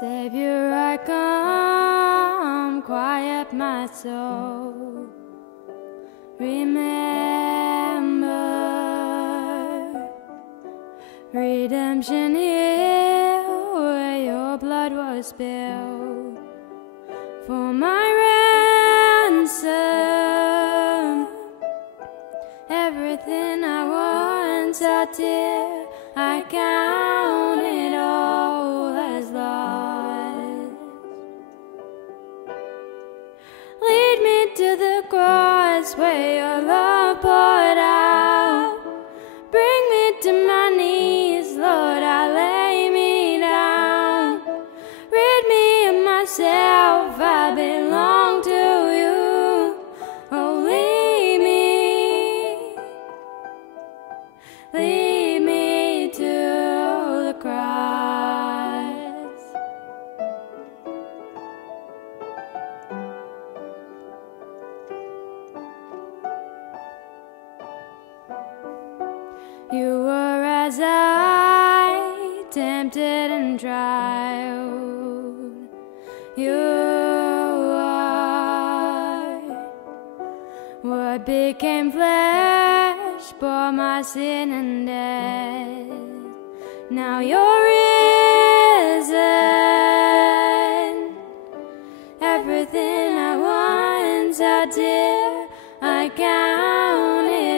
Savior, I come, quiet my soul. Remember, redemption here, where your blood was spilled for my ransom. Everything I once held dear, I count it all as lost. Lead me to the cross where your love poured out. Bring me to my knees, Lord, I lay me down. Rid me of myself, I belong to you. Oh, lead me to the cross. You were as I, tempted and tried. You are what became flesh, bore my sin and death. Now you're risen. Everything I once held dear, I count it